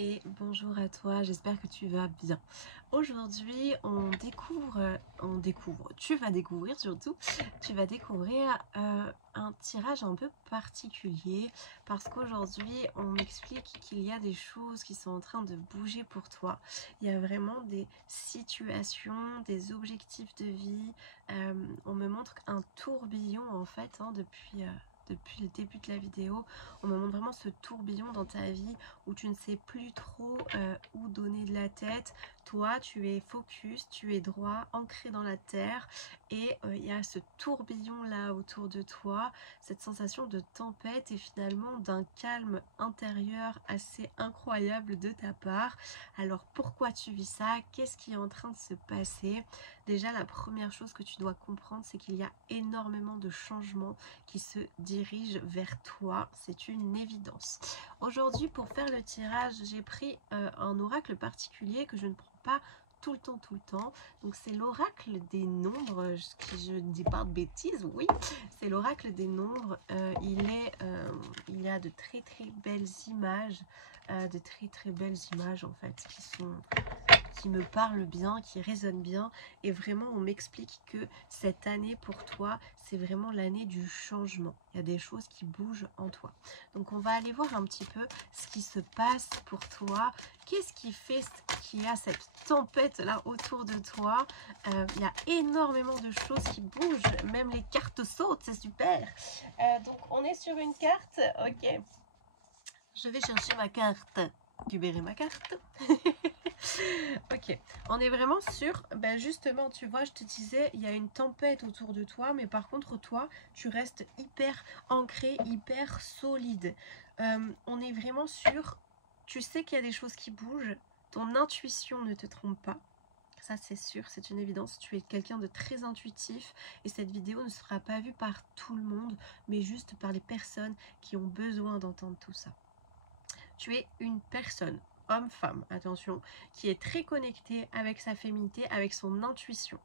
et bonjour à toi, j'espère que tu vas bien. Aujourd'hui, tu vas découvrir surtout, tu vas découvrir un tirage un peu particulier parce qu'aujourd'hui, on m'explique qu'il y a des choses qui sont en train de bouger pour toi. Il y a vraiment des situations, des objectifs de vie. On me montre un tourbillon en fait depuis le début de la vidéo. On me montre vraiment ce tourbillon dans ta vie où tu ne sais plus trop où donner de la tête. Toi, tu es focus, tu es droit, ancré dans la terre et il y a ce tourbillon là autour de toi, cette sensation de tempête et finalement d'un calme intérieur assez incroyable de ta part. Alors pourquoi tu vis ça? Qu'est-ce qui est en train de se passer? Déjà, la première chose que tu dois comprendre, c'est qu'il y a énormément de changements qui se dirigent vers toi. C'est une évidence. Aujourd'hui, pour faire le tirage, j'ai pris un oracle particulier que je ne prends pas tout le temps. Donc c'est l'oracle des nombres, si je ne dis pas de bêtises, oui, c'est l'oracle des nombres. Il y a de très belles images, en fait, qui me parlent bien, qui résonnent bien. Et vraiment, on m'explique que cette année pour toi, c'est vraiment l'année du changement. Il y a des choses qui bougent en toi. Donc on va aller voir un petit peu ce qui se passe pour toi. Qu'est-ce qui fait qu'il y a cette tempête là autour de toi? Il y a énormément de choses qui bougent. Même les cartes sautent, c'est super. Donc on est sur une carte. Ok. Je vais chercher ma carte. Tu verrais ma carte. Ok, on est vraiment sur, justement, tu vois, je te disais, il y a une tempête autour de toi, mais par contre, toi, tu restes hyper ancré, hyper solide. On est vraiment sur, tu sais qu'il y a des choses qui bougent, ton intuition ne te trompe pas. Ça, c'est sûr, c'est une évidence. Tu es quelqu'un de très intuitif et cette vidéo ne sera pas vue par tout le monde, mais juste par les personnes qui ont besoin d'entendre tout ça. Tu es une personne, homme-femme, attention, qui est très connectée avec sa féminité, avec son intuition.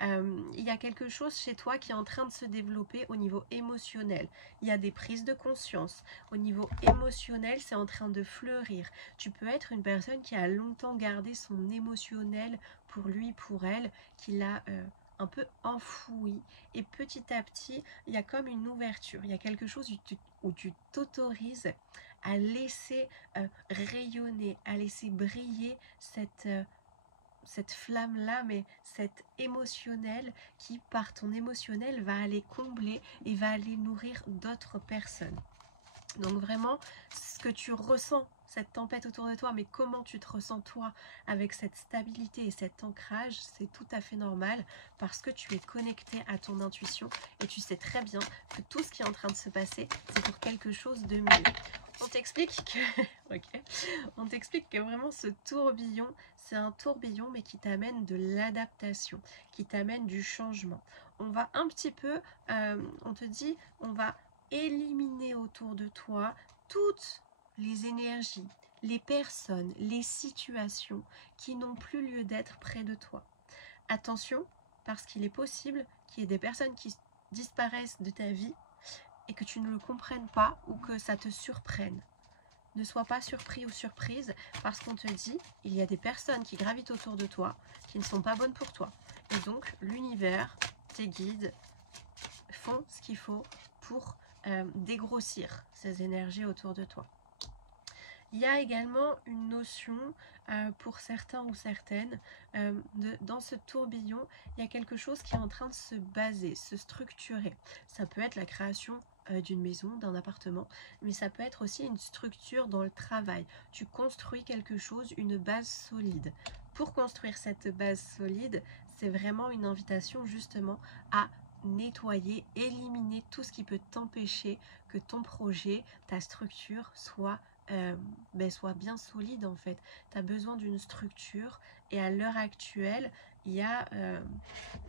Il y a quelque chose chez toi qui est en train de se développer au niveau émotionnel. Il y a des prises de conscience. Au niveau émotionnel, c'est en train de fleurir. Tu peux être une personne qui a longtemps gardé son émotionnel pour lui, pour elle, qui l'a un peu enfoui. Et petit à petit, il y a comme une ouverture. Il y a quelque chose où tu t'autorises à laisser rayonner, à laisser briller cette flamme-là, mais cette émotionnelle qui, par ton émotionnel, va aller combler et va aller nourrir d'autres personnes. Donc vraiment, ce que tu ressens, cette tempête autour de toi, mais comment tu te ressens toi avec cette stabilité et cet ancrage, c'est tout à fait normal parce que tu es connecté à ton intuition et tu sais très bien que tout ce qui est en train de se passer, c'est pour quelque chose de mieux. On t'explique que, okay. On t'explique que vraiment ce tourbillon, c'est un tourbillon mais qui t'amène de l'adaptation, qui t'amène du changement. On va un petit peu, on te dit, on va éliminer autour de toi toutes les énergies, les personnes, les situations qui n'ont plus lieu d'être près de toi. Attention, parce qu'il est possible qu'il y ait des personnes qui disparaissent de ta vie et que tu ne le comprennes pas ou que ça te surprenne. Ne sois pas surpris ou surprise parce qu'on te dit il y a des personnes qui gravitent autour de toi qui ne sont pas bonnes pour toi. Et donc l'univers, tes guides font ce qu'il faut pour dégrossir ces énergies autour de toi. Il y a également une notion pour certains ou certaines dans ce tourbillon, il y a quelque chose qui est en train de se baser, se structurer. Ça peut être la création d'une maison, d'un appartement, mais ça peut être aussi une structure dans le travail. Tu construis quelque chose, une base solide. Pour construire cette base solide, c'est vraiment une invitation justement à nettoyer, éliminer tout ce qui peut t'empêcher que ton projet, ta structure soit bien solide en fait. Tu as besoin d'une structure et à l'heure actuelle, il y a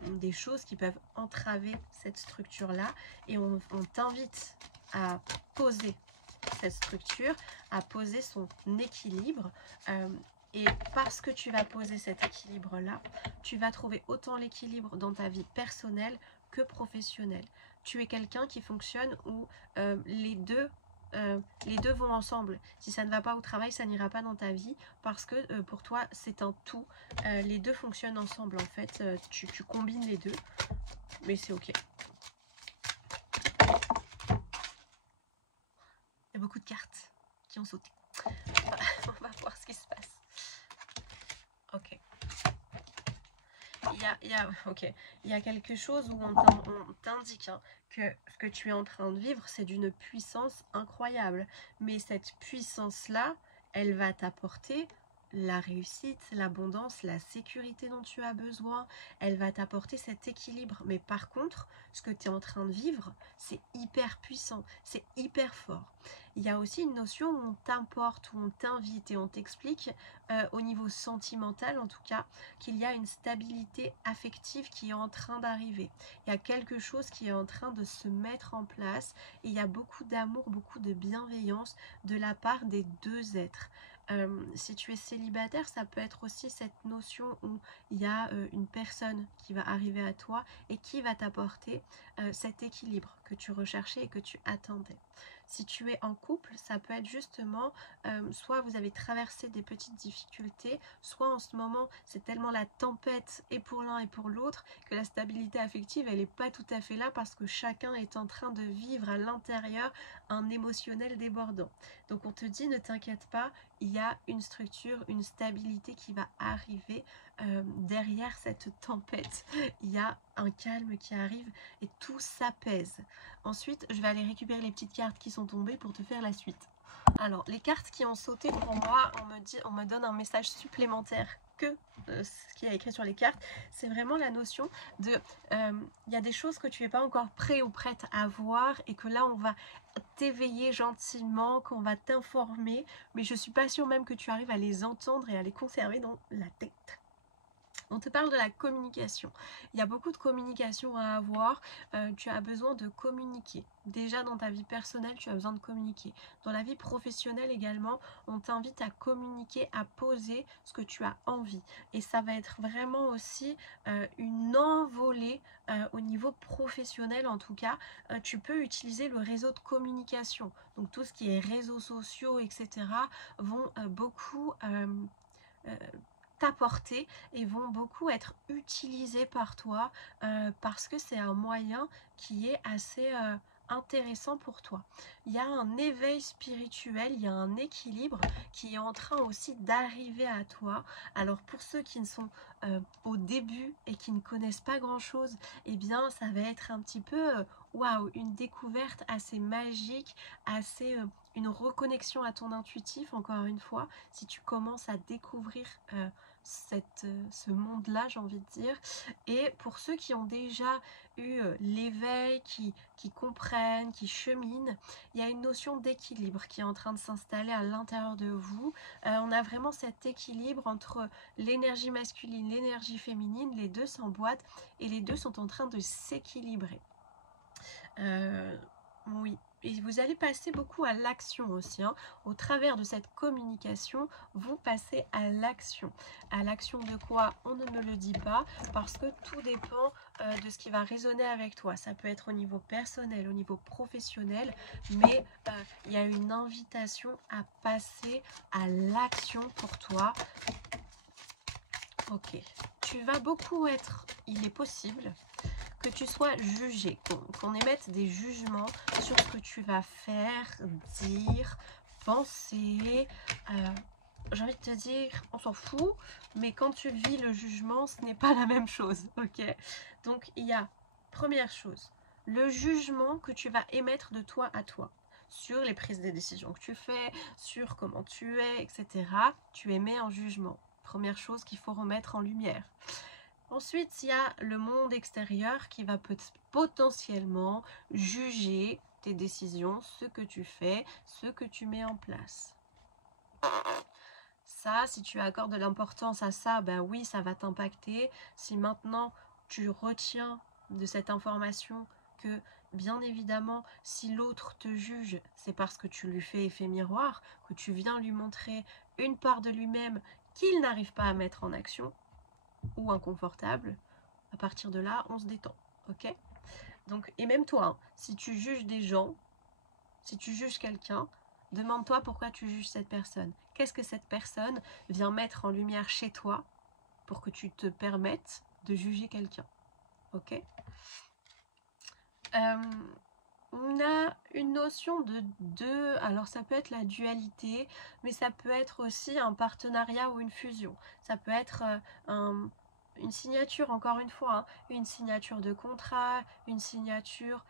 des choses qui peuvent entraver cette structure-là et on t'invite à poser cette structure, à poser son équilibre et parce que tu vas poser cet équilibre-là, tu vas trouver autant l'équilibre dans ta vie personnelle que professionnelle. Tu es quelqu'un qui fonctionne où les deux les deux vont ensemble. Si ça ne va pas au travail, ça n'ira pas dans ta vie parce que pour toi, c'est un tout. Les deux fonctionnent ensemble en fait. Tu combines les deux, mais c'est ok. Il y a beaucoup de cartes qui ont sauté. On va voir ce qui se passe. Ok. Il y a quelque chose où on t'indique que ce que tu es en train de vivre, c'est d'une puissance incroyable. Mais cette puissance-là, elle va t'apporter la réussite, l'abondance, la sécurité dont tu as besoin. Elle va t'apporter cet équilibre. Mais par contre, ce que tu es en train de vivre, c'est hyper puissant, c'est hyper fort. Il y a aussi une notion où on t'importe, où on t'invite et on t'explique, au niveau sentimental en tout cas, qu'il y a une stabilité affective qui est en train d'arriver. Il y a quelque chose qui est en train de se mettre en place et il y a beaucoup d'amour, beaucoup de bienveillance de la part des deux êtres. Si tu es célibataire, ça peut être aussi cette notion où il y a une personne qui va arriver à toi et qui va t'apporter cet équilibre que tu recherchais et que tu attendais. Si tu es en couple, ça peut être justement, soit vous avez traversé des petites difficultés, soit en ce moment, c'est tellement la tempête et pour l'un et pour l'autre que la stabilité affective, elle n'est pas tout à fait là parce que chacun est en train de vivre à l'intérieur un émotionnel débordant. Donc on te dit, ne t'inquiète pas, il y a une structure, une stabilité qui va arriver derrière cette tempête. Il y a un calme qui arrive et tout s'apaise. Ensuite, je vais aller récupérer les petites cartes qui sont tombées pour te faire la suite. Alors, les cartes qui ont sauté pour moi, on me donne un message supplémentaire que ce qui est écrit sur les cartes. C'est vraiment la notion de, il y a des choses que tu n'es pas encore prêt ou prête à voir et que là, on va t'éveiller gentiment, qu'on va t'informer, mais je suis pas sûre même que tu arrives à les entendre et à les conserver dans la tête. On te parle de la communication. Il y a beaucoup de communication à avoir. Tu as besoin de communiquer. Déjà dans ta vie personnelle, tu as besoin de communiquer. Dans la vie professionnelle également, on t'invite à communiquer, à poser ce que tu as envie. Et ça va être vraiment aussi une envolée au niveau professionnel en tout cas. Tu peux utiliser le réseau de communication. Donc tout ce qui est réseaux sociaux, etc. vont beaucoup t'apporter et vont beaucoup être utilisés par toi parce que c'est un moyen qui est assez intéressant pour toi. Il y a un éveil spirituel, il y a un équilibre qui est en train aussi d'arriver à toi. Alors pour ceux qui ne sont au début et qui ne connaissent pas grand chose, eh bien ça va être un petit peu waouh, une découverte assez magique, assez une reconnexion à ton intuitif, encore une fois, si tu commences à découvrir ce monde-là, j'ai envie de dire. Et pour ceux qui ont déjà eu l'éveil, qui comprennent, qui cheminent, il y a une notion d'équilibre qui est en train de s'installer à l'intérieur de vous. On a vraiment cet équilibre entre l'énergie masculine, l'énergie féminine, les deux s'emboîtent et les deux sont en train de s'équilibrer. Oui, et vous allez passer beaucoup à l'action aussi. Au travers de cette communication, vous passez à l'action. À l'action de quoi? On ne me le dit pas parce que tout dépend de ce qui va résonner avec toi. Ça peut être au niveau personnel, au niveau professionnel, mais il y a une invitation à passer à l'action pour toi. Ok, tu vas beaucoup être, il est possible que tu sois jugé, qu'on émette des jugements sur ce que tu vas faire, dire, penser. J'ai envie de te dire, on s'en fout, mais quand tu vis le jugement, ce n'est pas la même chose, ok? Donc il y a, première chose, le jugement que tu vas émettre de toi à toi, sur les prises de décisions que tu fais, sur comment tu es, etc. Tu émets un jugement. Première chose qu'il faut remettre en lumière. Ensuite, il y a le monde extérieur qui va potentiellement juger tes décisions, ce que tu fais, ce que tu mets en place. Ça, si tu accordes de l'importance à ça, ben oui, ça va t'impacter. Si maintenant tu retiens de cette information que, bien évidemment, si l'autre te juge, c'est parce que tu lui fais effet miroir, que tu viens lui montrer une part de lui-même qu'il n'arrive pas à mettre en action, ou inconfortable, à partir de là, on se détend, ok? Donc, et même toi, si tu juges des gens, Si tu juges quelqu'un, demande-toi pourquoi tu juges cette personne. Qu'est-ce que cette personne vient mettre en lumière chez toi pour que tu te permettes de juger quelqu'un. Ok? On a une notion de deux, alors ça peut être la dualité, mais ça peut être aussi un partenariat ou une fusion. Ça peut être une signature, encore une fois, hein, une signature de contrat, une signature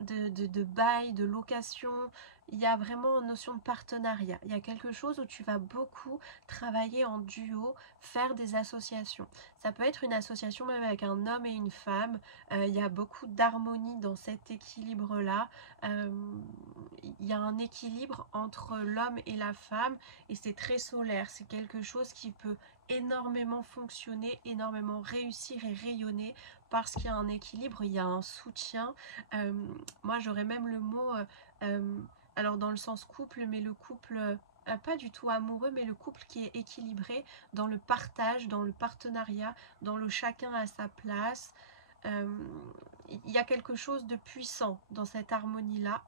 de bail, de location. Il y a vraiment une notion de partenariat. Il y a quelque chose où tu vas beaucoup travailler en duo, faire des associations. Ça peut être une association même avec un homme et une femme. Il y a beaucoup d'harmonie dans cet équilibre-là. Il y a un équilibre entre l'homme et la femme et c'est très solaire. C'est quelque chose qui peut énormément fonctionner, énormément réussir et rayonner parce qu'il y a un équilibre, il y a un soutien. Moi j'aurais même le mot, alors dans le sens couple, mais le couple pas du tout amoureux, mais le couple qui est équilibré dans le partage, dans le partenariat, dans le chacun à sa place. Il y a quelque chose de puissant dans cette harmonie-là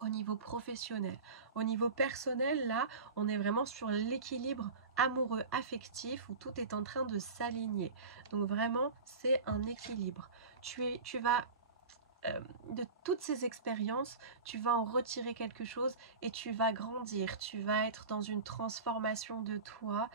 au niveau professionnel. Au niveau personnel, là, on est vraiment sur l'équilibre amoureux, affectif, où tout est en train de s'aligner. Donc vraiment, c'est un équilibre. Tu vas de toutes ces expériences, tu vas en retirer quelque chose et tu vas grandir, tu vas être dans une transformation de toi,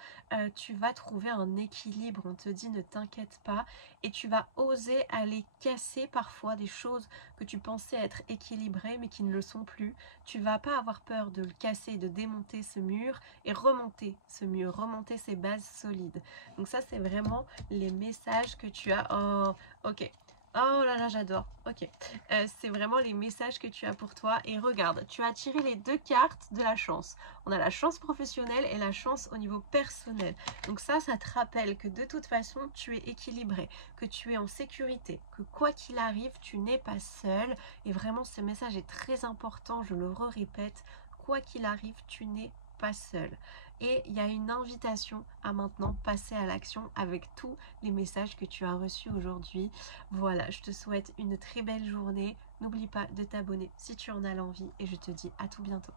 tu vas trouver un équilibre, on te dit ne t'inquiète pas, et tu vas oser aller casser parfois des choses que tu pensais être équilibrées mais qui ne le sont plus. Tu vas pas avoir peur de le casser, de démonter ce mur et remonter ce mur, remonter ces bases solides. Donc ça c'est vraiment les messages que tu as. Oh, ok. Oh là là, j'adore. Ok. C'est vraiment les messages que tu as pour toi. Et regarde, tu as tiré les deux cartes de la chance. On a la chance professionnelle et la chance au niveau personnel. Donc ça te rappelle que de toute façon, tu es équilibré, que tu es en sécurité, que quoi qu'il arrive, tu n'es pas seul. Et vraiment, ce message est très important, je le répète. Quoi qu'il arrive, tu n'es pas seul. Et il y a une invitation à maintenant passer à l'action avec tous les messages que tu as reçus aujourd'hui. Voilà, je te souhaite une très belle journée. N'oublie pas de t'abonner si tu en as l'envie et je te dis à tout bientôt.